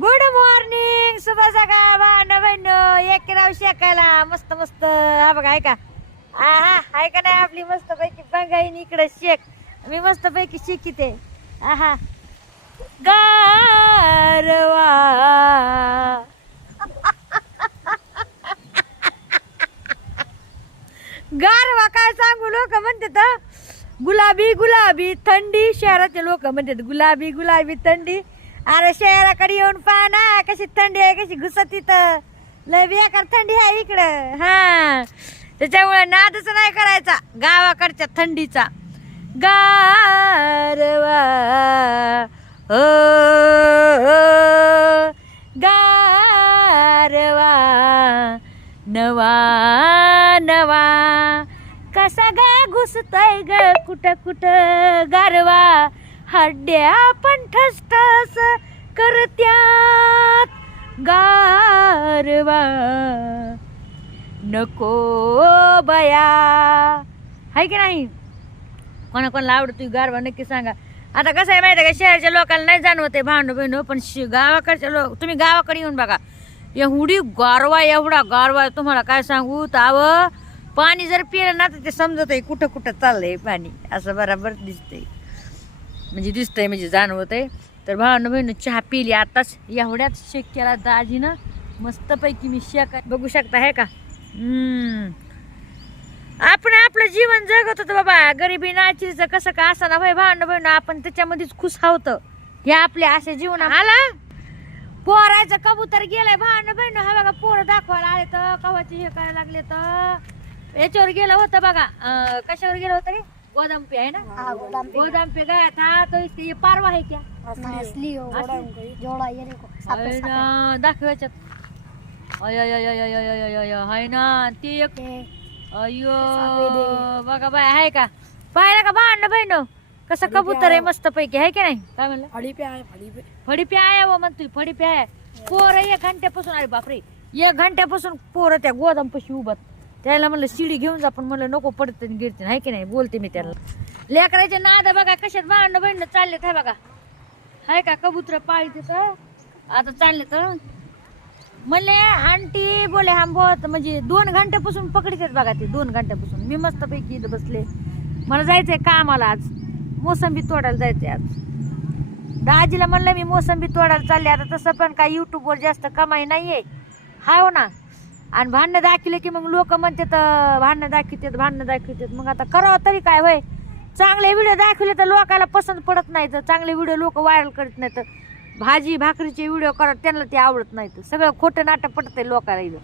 Good morning शुभ सकाळ भांड बहिण एक राव शेकायला मस्त मस्त. हा बघा ऐका. आहा आहे का नाही आपली मस्त पैकी बंगाईन इकडे शेक. मी मस्त पैकी शिकिते. आहा. गारवा. गारवा काय सांगू लोक म्हणतात गुलाबी गुलाबी थंडी. शहराचे लोक म्हणतात गुलाबी गुलाबी थंडी. अरे शहराकडे येऊन पहा ना कशी थंडी आहे कशी घुसत तिथं लय बेकार थंडी आहे इकडं. हा. त्याच्यामुळे नादच नाही करायचा गावाकडच्या थंडीचा. गारवा. ओ गारवा. नवा नवा. कसा गा घुसतय ग कुठं कुठं गारवा? हड्ड्या पण ठसठस करत्यात. गारवा. नको बया. हाय की नाही? कोणा कोणाला आवडतो गारवा नक्की सांगा. आता कसं आहे माहिती आहे का शहराच्या लोकांना नाही जाणवत आहे भांडू बहिणू पण शि- गावाकडच्या लोक तुम्ही गावाकडे येऊन बघा. एवढी गारवा एवढा गारवा तुम्हाला काय सांगू? ताव पाणी जर पिलं ना तर ते समजत आहे कुठं कुठं चाललंय पाणी. असं बरोबर दिसतंय. म्हणजे दिसतंय म्हणजे जाणवत आहे तर भावानं बहिणू चहा पिली आताच. एवढ्याच शेक केला दाजीनं. मस्तपैकी मी शेक बघू शकता हे का? आपण आपलं जीवन जगत होतं बाबा. गरिबी नाचीचं कसं का असं भाई भावानं बहिणं आपण त्याच्यामध्येच खुश आहोत. हे आपल्या असे जीवन आला? पोरायचं कबूतर गेलाय भावानं बहिणं हा बघा पोरं दाखवायला आले तर कवाची हे करायला लागले तर. याच्यावर गेलं होतं बघा. कशावर गेलं होतं रे? गोदाम पे है ना? गोदाम पे गोदाम पे गया था तो इसके ये पारवा है क्या हाँ, हाँ, असली हो जोड़ा ये देखो दाखवायच्यात अय अय अय अय अय हाय ना ती एक अयो बघा बाय है का? पाहिलं का भांड बहिण कसा कबूतर है मस्त पैकी है की नहीं? काय म्हणलं? फडी पे आहे फडी पे। फडी पे आहे वो म्हणतोय फडी पे आहे पोर एक घंटे पासून अरे बाप रे एक घंटे पासून पोर त्या गोदाम पशी उभत त्याला म्हणलं शिडी घेऊन जा पण म्हणलं नको पडत गिरते. आहे की नाही? बोलते मी त्याला. लेकराचे नाद बघा कशात भांड बहिण चालले आहे बघा. हाय का कबुतर पाळते तर आता चालले तर म्हणले आंटी बोले हांबत बहुत म्हणजे दोन घंट्यापासून पकडतात बघा ते दोन घंट्यापासून. मी मस्त पैकी इथं बसले. मला जायचंय कामाला आज. मोसंबी तोडायला जायचंय आज. दाजीला म्हणलं मी मोसंबी तोडायला चालले. आता तसं पण काय युट्यूबवर जास्त कमाई नाहीये. हाव हो ना? आणि भांडणं दाखवले की मग लोक म्हणतात तर भांडणं दाखवतात भांडणं दाखवतात मग आता करावं तरी काय होय? चांगले व्हिडिओ दाखवले तर लोकाला पसंत पडत नाही तर चांगले व्हिडिओ लोक व्हायरल करत नाही तर भाजी भाकरीचे व्हिडिओ करत त्यांना ते आवडत नाही तर सगळं खोटं नाटक पडतंय लोकाला इथं.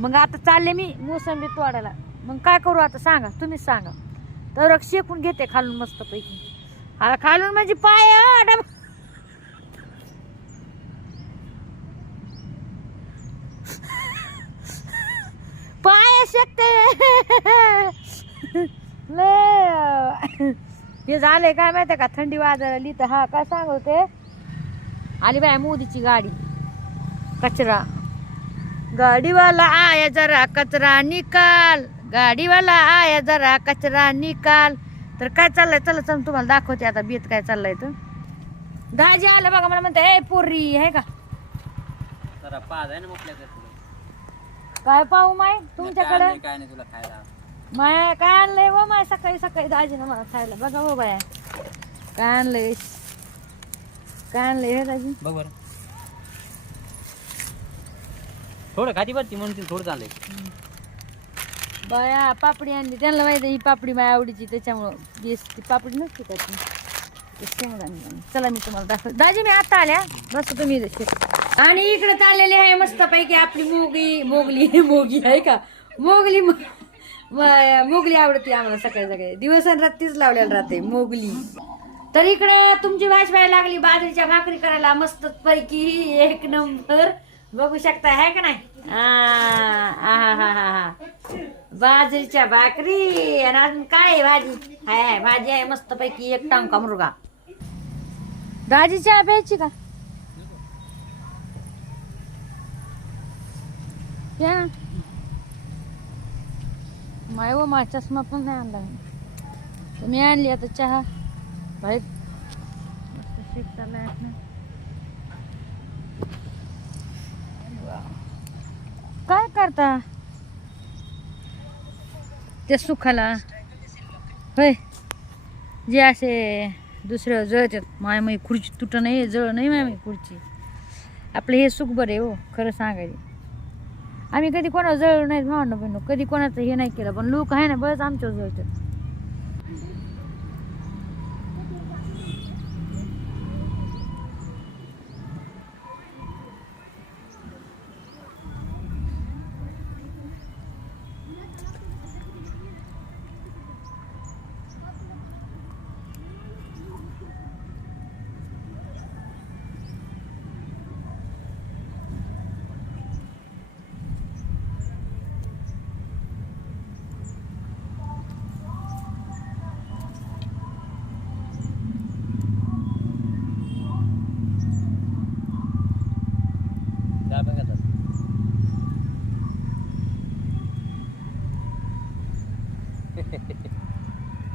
मग आता चालले मी मोसंबी तोडायला. मग काय करू आता सांगा तुम्हीच सांगा. तर शेकून घेते खालून मस्तपैकी. आता खालून माझी पाय अं, पाय शेकते लय. हे झालंय काय माहितीये का? थंडी वाजायला लिहितं हा काय सांगते? आली बाय मोदीची गाडी. कचरा. गाडीवाला आया जरा कचरा निकाल. गाडीवाला आया जरा कचरा निकाल. तर काय चाललंय? चला चल तुम्हाला दाखवते आता बेत काय चाललंय तर. दाजी आलं बघा मला म्हणते ए पोरी आहे का काय पाहू माय तुमच्याकडे? काय नाही तुला खायला. माय काय आणलंय व माय सकाळी सकाळी दाजीनं मला खायला? बघा हो बाया. काय आणलंय? काय आणलंय हे दाजी? बघ बरं. थोडं खाती बरं ती म्हणते थोडं चाललंय. बाया पापडी आणली. त्यांना माहिती आहे ही पापडी माझ्या आवडीची त्याच्यामुळं बेस ती पापडी नसते का ती? ते शेंगदाणे आणले. चला मी तुम्हाला दाखव दाजी मी आता आल्या. बस तुम्ही इथे. आणि इकडे चाललेली आहे मस्त पैकी आपली मोगली मोगली मोगी आहे का? मोगली म- मोगली आवडते आम्हाला सकाळी सकाळी. दिवस आणि रात्रीच लावलेलं राहते मोगली. तर इकडे तुमची भाजी व्हायला लागली बाजरीच्या भाकरी करायला मस्त पैकी एक नंबर. बघू शकता आहे का नाही? हा, बाजरीच्या भाकरी. आणि अजून काय आहे भाजी? हाय भाजी आहे मस्त पैकी एक टांका मुर्गा. भाजीच्या चहा प्यायची का? या. माय व मा चष्मा पण नाही आणला. तर मी आणली आता चहा. भाई मस्त शेक चाललाय. काय करता? त्या सुखाला. होय. जे असे दुसऱ्या जळतात मायमाई खुर्ची तुट नाही जळ नाही मायमाई खुर्ची. आपलं हे सुख बरं आहे हो खरं सांगायचं. आम्ही कधी कोणाला जळलो नाहीत भावना बहिण कधी कोणाचं हे नाही केलं पण लोक आहे ना बरंच आमच्यावर जळतात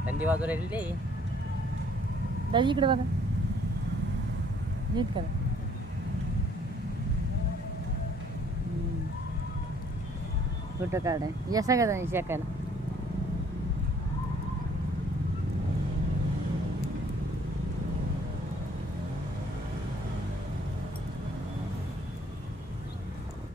थंडी वाजू राहिली ते दाजी इकडे बघा. नीट करा. फोटो काढाय. या सगळ्या जणी शेकायला